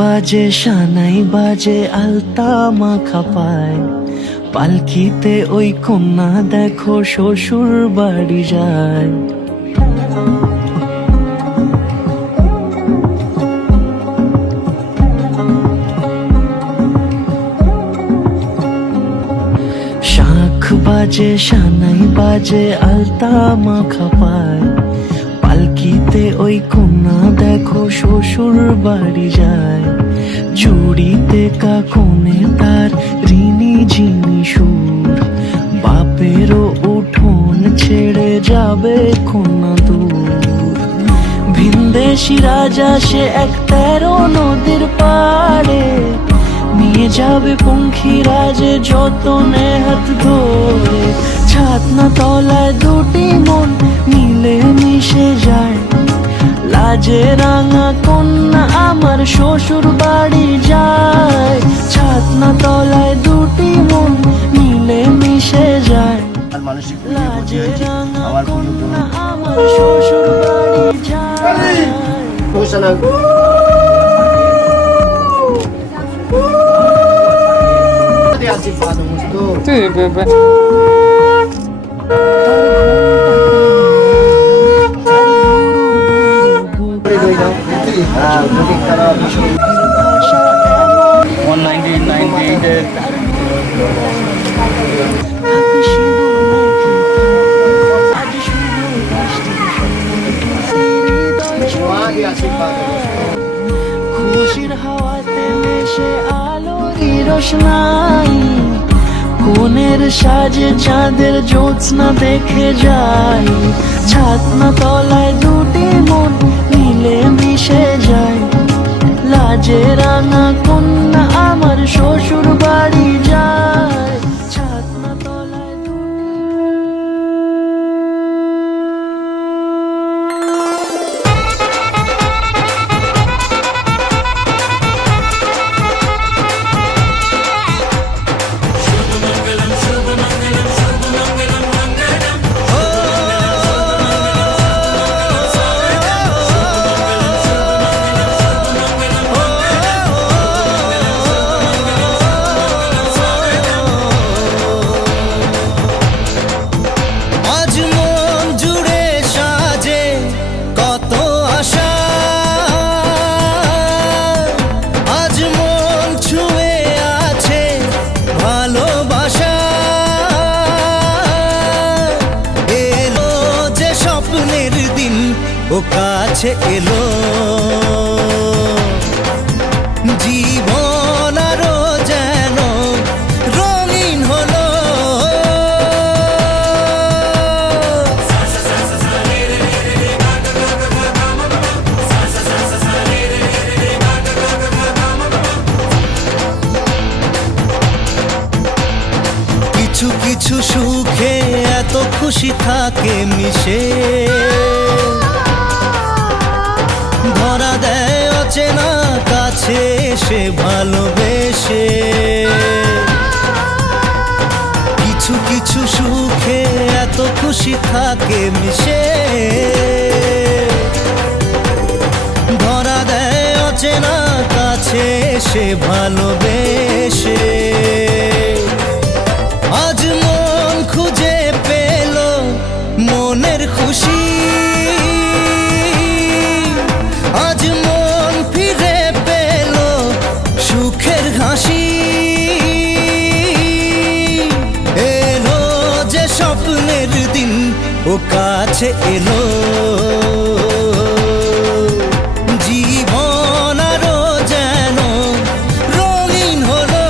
বাজে সানাই বাজে আলতা মাখা পায়, পালকিতে ওই কন্যা দেখো শ্বশুর বাড়ি যায়। শাঁখ বাজে সানাই বাজে আলতা মাখা পায়, পালকিতে ওই কন্যা দেখো শ্বশুর বাড়ি যায়। চুড়িতে কাকনে তার ঋণী ঝিনি সুর, বাপেরও উঠোন ছেড়ে যাবে কন্যা দূর। ভিনদেশি রাজা সে এক 13 নদীর পাড়ে, নিয়ে যাবে পঙ্খিরাজে যতনে হাত ধরে। ছাতনা তলায় দুটি মন মিলে মিশে যায়, লাজে রাঙা কন্যা আমার শ্বশুর বাড়ি যায়। ছাতনা তলায় দুটি মন মিলে মিশে যায়, লাজে রাঙা কন্যা আমার শ্বশুর বাড়ি যায়। Sì, bebè. খুশির হাওয়াতে মেশে আলোরই রোশনাই, কোণের সাজে চাঁদের জ্যোৎস্না দেখে যাই। ছাতনা তলায় দুটি মন মিলে মিশে যায়, লাজে রাঙা কন্যা আমার শ্বশুর বাড়ি যায়। ছাতনা তলায় ও কাছে এলো, জীবন আরো যেন রঙিন হলো। কিছু কিছু সুখে এত খুশি থাকে মিশে, ধরা দেয় অচেনা কাছে সে ভালোবেসে। কিছু কিছু সুখে এত খুশি থাকে মিশে, ধরা দেয় অচেনা কাছে সে ভালোবেসে। আজ মন খুঁজে পেল মনের খুশি, আজ মন ফিরে পেল সুখের হাসি। এলো যে স্বপ্নের দিন ও কাছে এলো, জীবন আরো যেন রঙিন হলো।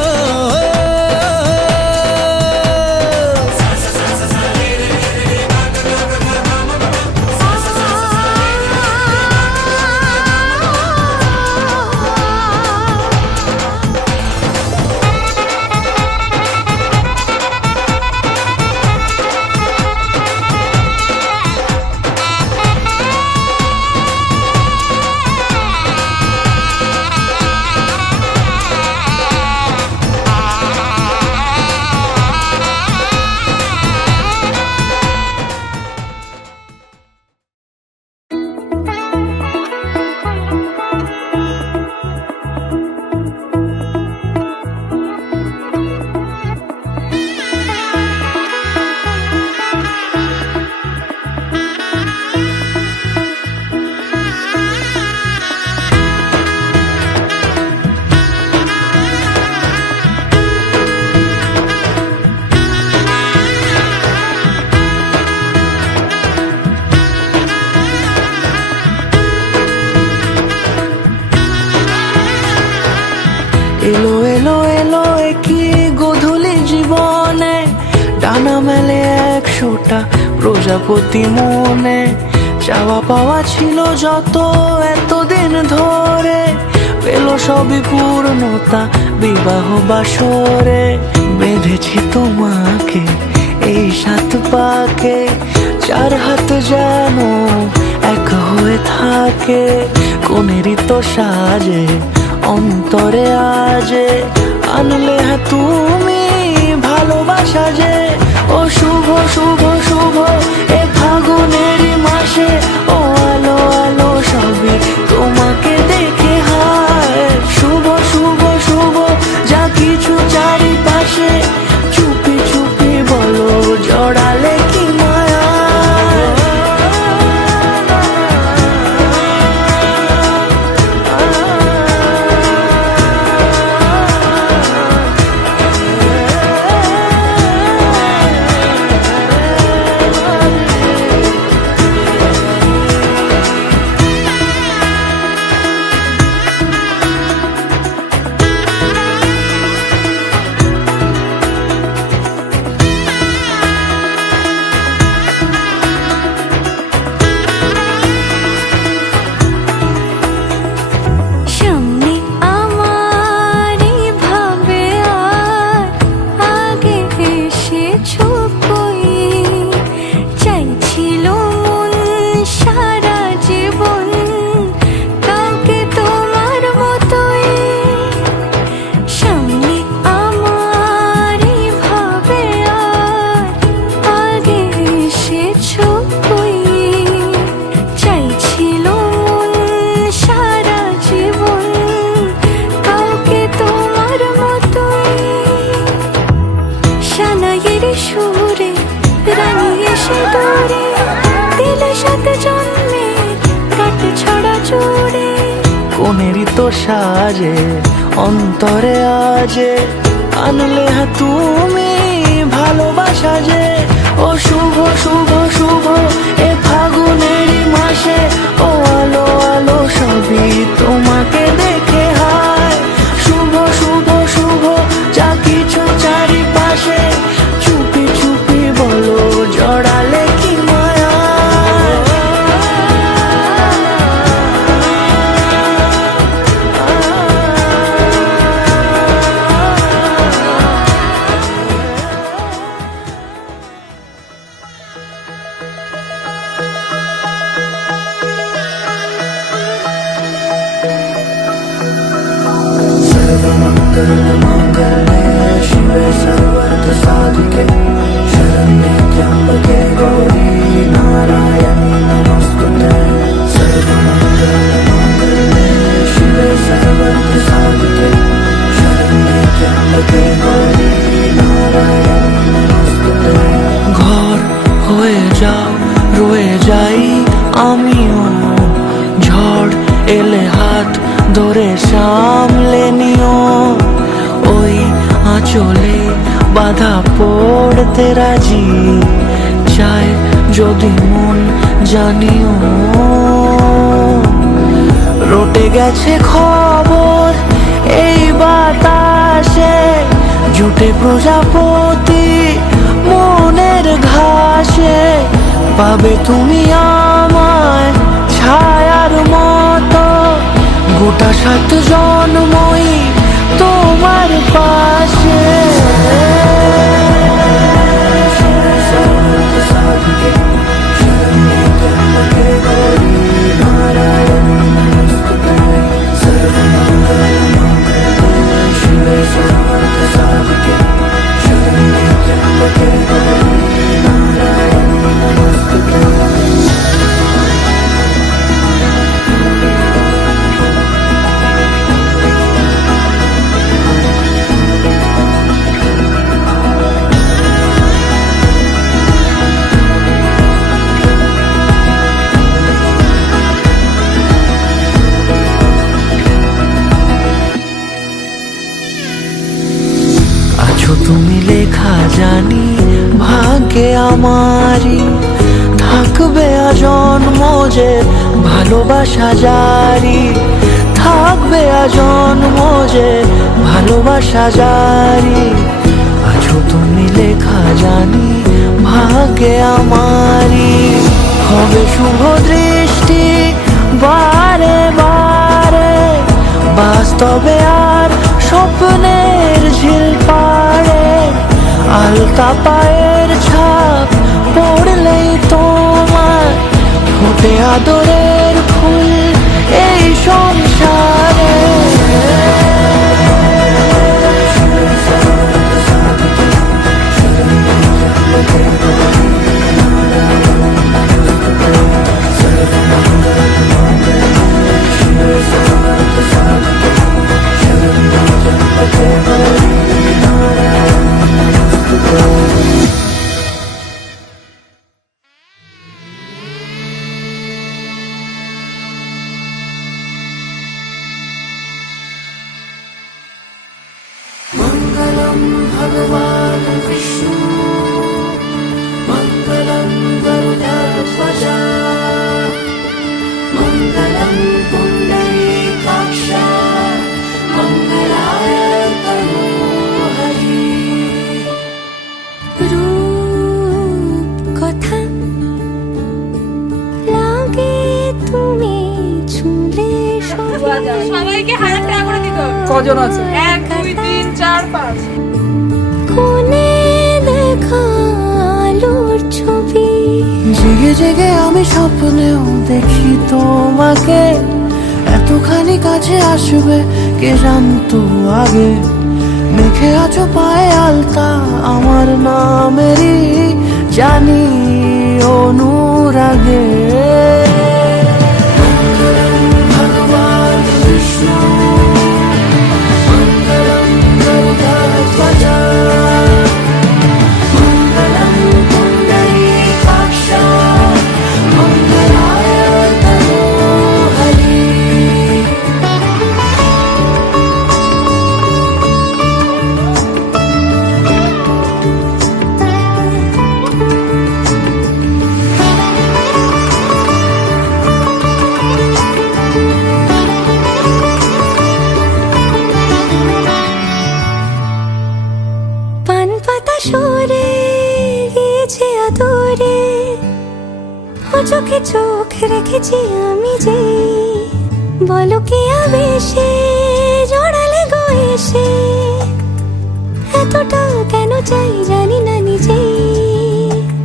প্রজাপতি মনে চাওয়া পাওয়া ছিল যত এতদিন ধরে, পেল সবই পূর্ণতা বিবাহ বাসরে। বেঁধেছি তোমাকে এই 7 পাকে, 4 হাত যেন এক হয়ে থাকে। কোনেরই তো সাজে অন্তরে আজে, আনলে হ্যাঁ তুমি ভালোবাসা যে। ও শুভ শুভ শুভ এ ফাগুনেরই মাসে, ও আলো আলো সবই তোমাকে দেখে হায়। শুভ শুভ শুভ যা কিছু চারিপাশে, চুপি চুপি বলো জড়ালে কি মায়া। সামনে আমার ভাবে আর আগে এসেছো কই, চাইছিল মন সারা জীবন কাউকে তোমার মতোই। সামনে আমার ভাবে আর আগে এসেছো কই, চাইছিল মন সারা জীবন কাউকে তোমার মতোই। সানাইয়ের সুরে রানী এসে দৌড়ে দিলে 7 জন্মের কাট ছড়া জোড়ে। কোনেরই তো সাজে অন্তরে আজে, আনলে হ্যাঁ তুমি ভালোবাসা যে। ও শুভ শুভ শুভ এ ফাগুনেরই মাসে, ও আলো আলো সবই তোমাকে দেখে হায়। শুভ শুভ শুভ যা কিছু চারিপাশে, চুপি চুপি বলো জড়ালে কি মায়া। सर्वमङ्गलमाङ्गल्ये शिवे सर्वार्थसाधिके, शरण्ये त्र्यम्बके गौरी नारायणी नमोस्तुते। सर्वमङ्गलमाङ्गल्ये शिवे सर्वार्थसाधिके, शरण्ये त्र्यम्बके गौरी नारायणी नमोस्तुते। ঘর হয়ে যাও রয়ে যাই আমিও, ঝড় এলে হাত ধরে সামলে নিও। ওই আঁচলে বাধা পড়তে রাজি, চায় যদি মন জানিও। রটে গেছে খবর এই বাতাসে, জুটে প্রজাপতি মনের ঘাসে। পাবে তুমি আমায় ছায়ার মতো, গোটা 7 জন্মই তোমার পাশে। তুমি লেখা জানি ভাগ্যে আমারই, থাকবে আজন্ম যে ভালোবাসা জারি। থাকবে আজন্ম যে ভালোবাসা জারি। আছো তুমি লেখা জানি ভাগ্যে আমার। জানি হবে শুভ দৃষ্টি বারে বারে, বাস্তবে আর স্বপ্নের ঝিল পাড়ে। আলতা পায়ের ছাপ পড়লেই তোমার ফোটে আদরের ফুল এই সংসারে। মঙ্গলম ভগবান বিষ্ণু মঙ্গলম গরুড়ধ্বজ মঙ্গলম পুণ্ডরীকাক্ষ মঙ্গলায় তনুহরি। রূপ কথা লাগে তুমি ছুলে সবাইকে 1000 টাকা করে দিতে হবে। কজন আছে? 1 2 3 4 5। কোনে দেখা আলোর ছবি, জেগে জেগে আমি স্বপ্নেও দেখি তোমাকে, এতখানি কাছে আসবে কে জানতো আগে। মেখে আছো পায়ে আলতা আমার নামেরই, জানি অনুরাগে। মঙ্গলম ভগবান বিষ্ণু মঙ্গলম গরুড়ধ্বজ মঙ্গলম পুণ্ডরীকাক্ষ মঙ্গলায় তনুহরি। পান পাতা সরে গিয়েছে আদরে, ও চোখে চোখ রেখেছি আমি যে, বলো কি আবেশে জড়ালে গো এসে, এতটা কেন চাই জানি না নিজে।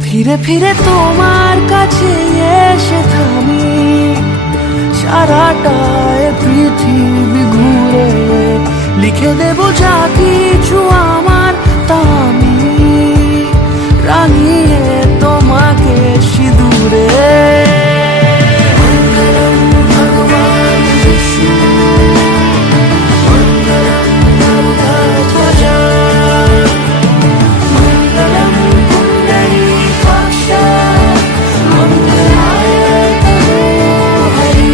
ফিরে ফিরে তোমার কাছে এসে থামি, সারাটা এ পৃথিবী ঘুরে লিখে দেব যা কিছু আমার তা আমি, রাঙিয়ে তোমাকে সিঁদুরে। মঙ্গলম ভগবান বিষ্ণু মঙ্গলম গরুড়ধ্বজ মঙ্গলম পুণ্ডরীকাক্ষ মঙ্গলায় তনুহরি।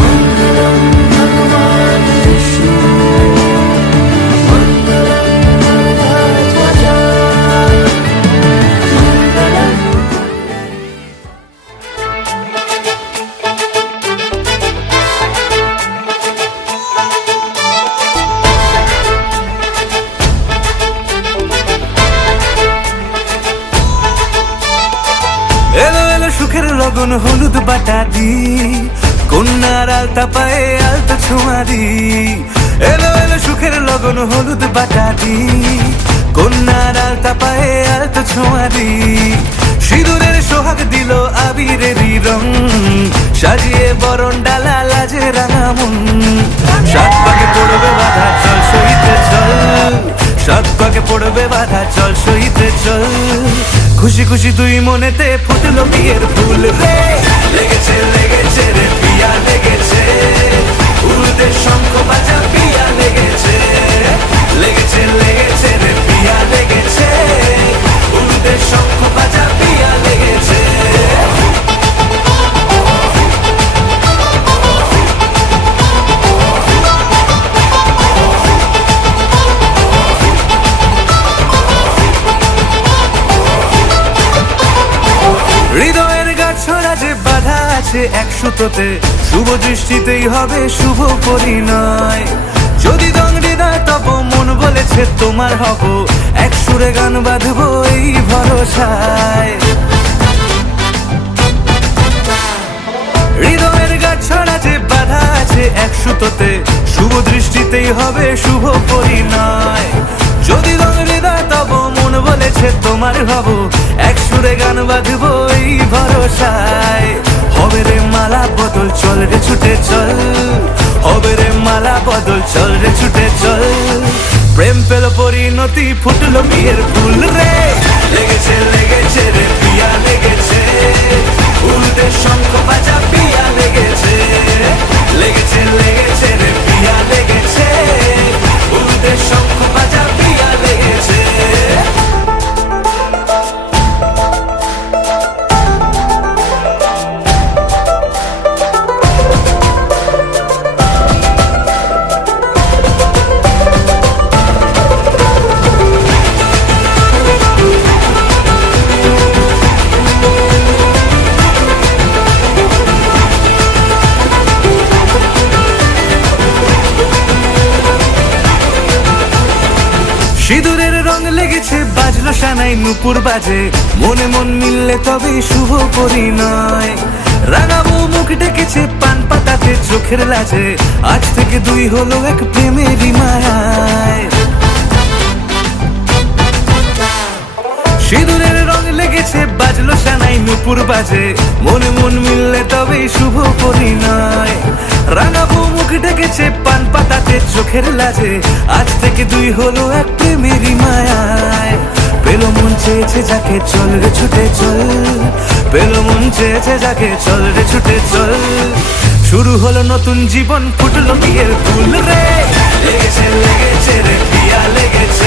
মঙ্গলম ভগবান বিষ্ণু মঙ্গলম গরুড়ধ্বজ মঙ্গলম। এলো এলো সুখের লগন হলুদ বাটা দি, কন্যার আলতা পায়ে আলতা ছোঁয়া দি। এলো এলো সুখের লগন হলুদ বাটা দি, কন্যার আলতা পায়ে আলতা ছোঁয়া দি। সিঁদুরের সোহাগ দিল আবিরেরই রং, সাজিয়ে বরণ ডালা লাজে রাঙা মন। সাত পাকে পড়বে বাধা চল সইতে চল, সাত পাকে পড়বে বাধা চল সইতে চল। খুশি খুশি দুই মনেতে ফুটলো বিয়ের ফুল রে, লেগেছে লেগেছে রে পিয়া লেগেছে, উড়তে শঙ্খ বাজা পিয়া লেগেছে, লেগেছে লেগেছে রে পিয়া লেগেছে, উড়তে শঙ্খ বাজা পিয়া লেগেছে। হৃদয়ের গাছড়া যে বাধা আছে 100তে, শুভ দৃষ্টিতেই হবে শুভ পরিণয়। যদি দংডির হৃদয় তব মন বলেছে তোমার হব, এক সুরে গান বাঁধবো এই ভরসায়। হৃদয়ের গাছ ছড়া যে বাধা আছে এক সুতোতে, শুভ দৃষ্টিতেই হবে শুভ পরিণয়। যদি হৃদয় তব মন বলেছে তোমার হব, এক সুরে গান বাঁধবো এই ভরসায়। হবে রে মালা বদল চল রে ছুটে চল, হবে রে মালা বদল চল রে ছুটে চল। প্রেম পেল পরিণতি ফুটলো বিয়ের ফুল রে, লেগেছে লেগেছে রে পিয়া লেগেছে, উল্টে শঙ্খ বাজা পিয়া লেগেছে, লেগেছে লেগেছে রে পিয়া লেগেছে, উল্টে শঙ্খ বাজা পিয়া লেগেছে। সিঁদুরের রং লেগেছে বাজলো সানাই নুপুর বাজে, মনে মন মিললে তবে শুভ পরিণয়। রাঙাবো মুখ ডেকেছে পান পাতাতে চোখের লাজে, আজ থেকে দুই হলো এক প্রেমেরই মায়ায়। সিঁদুরের রং লেগেছে বাজলো সানাই নুপুর বাজে, মনে মন মিললে তবে শুভ পরিণয়। রাঙাবো মুখ ডেকেছে পান পাতাতে চোখের লাজে, আজ থেকে দুই হলো এক প্রেমেরই মায়ায়। পেলো মন চেয়েছে যাকে চল রে ছুটে চল, পেলো মন চেয়েছে যাকে চল রে ছুটে চল। শুরু হলো নতুন জীবন ফুটলো বিয়ের ফুল রে, লেগেছে লেগেছে রে পিয়া লেগেছে,